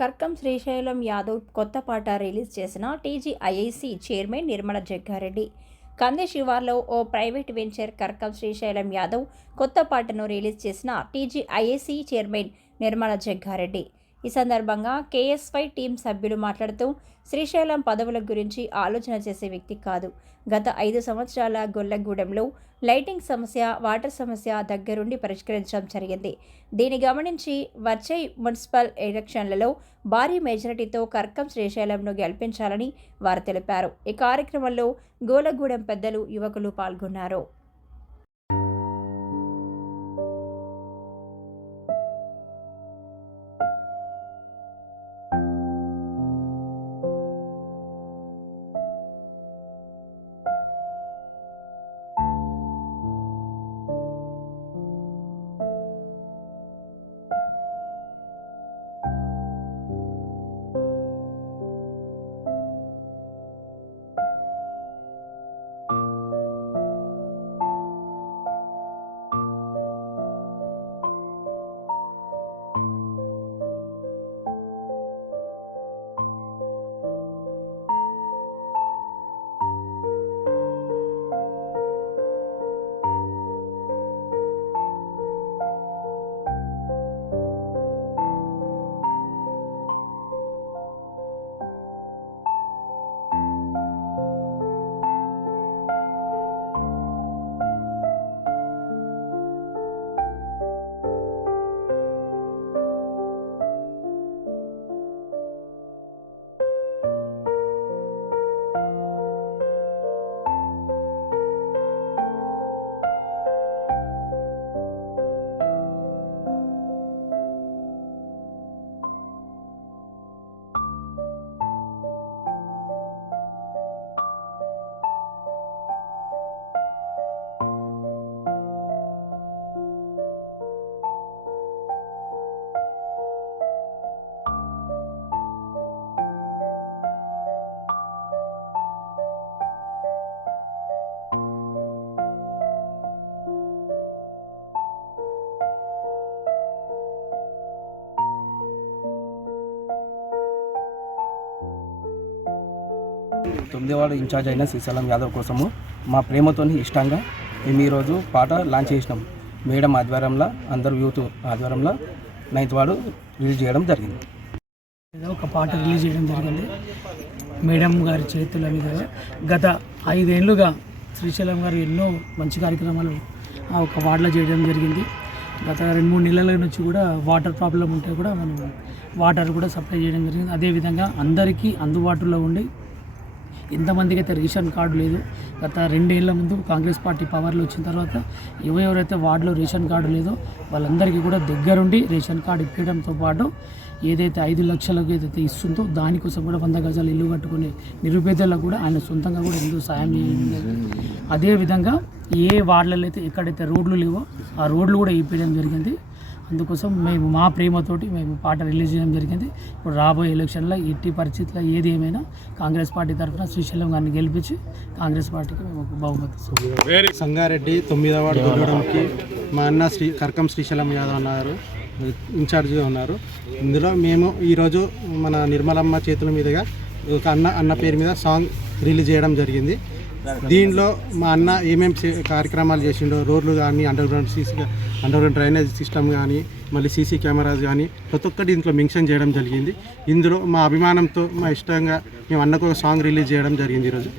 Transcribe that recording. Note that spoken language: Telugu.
కర్కం శ్రీశైలం యాదవ్ కొత్త పాట రిలీజ్ చేసిన టీజీఐఐసీ చైర్మన్ నిర్మల జగ్గారెడ్డి. కంది శివార్లో ఓ ప్రైవేట్ వెంచర్ కర్కం శ్రీశైలం యాదవ్ కొత్త పాటను రిలీజ్ చేసిన టీజీఐఐసీ చైర్మన్ నిర్మల జగ్గారెడ్డి. ఈ సందర్భంగా కేఎస్వై టీం సభ్యులు మాట్లాడుతూ, శ్రీశైలం పదవుల గురించి ఆలోచన చేసే వ్యక్తి కాదు. గత 5 సంవత్సరాల గొల్లగూడెంలో లైటింగ్ సమస్య, వాటర్ సమస్య దగ్గరుండి పరిష్కరించడం జరిగింది. దీన్ని గమనించి వచ్చే మున్సిపల్ ఎలక్షన్లలో భారీ మెజారిటీతో కర్కం శ్రీశైలంను గెలిపించాలని వారు తెలిపారు. ఈ కార్యక్రమంలో గోలగూడెం పెద్దలు, యువకులు పాల్గొన్నారు. తొమ్మిదివాడ ఇన్ఛార్జ్ అయిన శ్రీశైలం యాదవ్ కోసము మా ప్రేమతో ఇష్టంగా మేము ఈరోజు పాట లాంచ్ చేసినాం. మేడం ఆధ్వర్యంలో, అందరు యూత్ ఆధ్వర్యంలో 9th వార్డు రిలీజ్ చేయడం జరిగింది. ఒక పాట రిలీజ్ చేయడం జరిగింది మేడం గారి చేతుల మీద. గత 5 ఏళ్ళుగా శ్రీశైలం గారు ఎన్నో మంచి కార్యక్రమాలు ఆ ఒక వార్డులో చేయడం జరిగింది. గత 2-3 నెలల నుంచి కూడా వాటర్ ప్రాబ్లం ఉంటే కూడా మనం వాటర్ కూడా సప్లై చేయడం జరిగింది. అదేవిధంగా అందరికీ అందుబాటులో ఉండి, ఎంతమందికి అయితే రేషన్ కార్డు లేదు, గత 2 ఏళ్ల ముందు కాంగ్రెస్ పార్టీ పవర్లో వచ్చిన తర్వాత ఎవరైతే వార్డులో రేషన్ కార్డు లేదో వాళ్ళందరికీ కూడా దగ్గరుండి రేషన్ కార్డు ఇప్పించడంతో పాటు ఏదైతే 5 లక్షలకు ఏదైతే ఇస్తుందో దానికోసం కూడా 100 గజాలు ఇల్లు కట్టుకునే నిరుపేదలకు కూడా ఆయన సొంతంగా కూడా ఎంతో సాయం చేయడం. అదేవిధంగా ఏ వార్డులలో అయితే ఎక్కడైతే రోడ్లు లేవో ఆ రోడ్లు కూడా ఇప్పించడం జరిగింది. అందుకోసం మేము మా ప్రేమతోటి మేము పాట రిలీజ్ చేయడం జరిగింది. ఇప్పుడు రాబోయే ఎలక్షన్లో ఎట్టి పరిస్థితుల్లో ఏది ఏమైనా కాంగ్రెస్ పార్టీ తరఫున శ్రీశైలం గారిని గెలిపించి కాంగ్రెస్ పార్టీకి మేము ఒక బహుమతి. సంగారెడ్డి 9వ వార్డు గొల్లగూడెంకి మా అన్న కర్కం శ్రీశైలం యాదవ్ అన్నారు ఇన్ఛార్జ్గా ఉన్నారు. ఇందులో మేము ఈరోజు మన నిర్మలమ్మ చేతుల మీదుగా ఒక అన్న పేరు మీద సాంగ్ రిలీజ్ చేయడం జరిగింది. దీనిలో మా అన్న ఏమేమి కార్యక్రమాలు చేసిండో, రోడ్లు కానీ, అండర్ గ్రౌండ్ డ్రైనేజ్ సిస్టమ్ కానీ, మళ్ళీ సీసీ కెమెరాస్ కానీ ప్రతి ఒక్కటి దీంట్లో మెన్షన్ చేయడం జరిగింది. ఇందులో మా అభిమానంతో, మా ఇష్టంగా మేము అన్నకు ఒక సాంగ్ రిలీజ్ చేయడం జరిగింది ఈరోజు.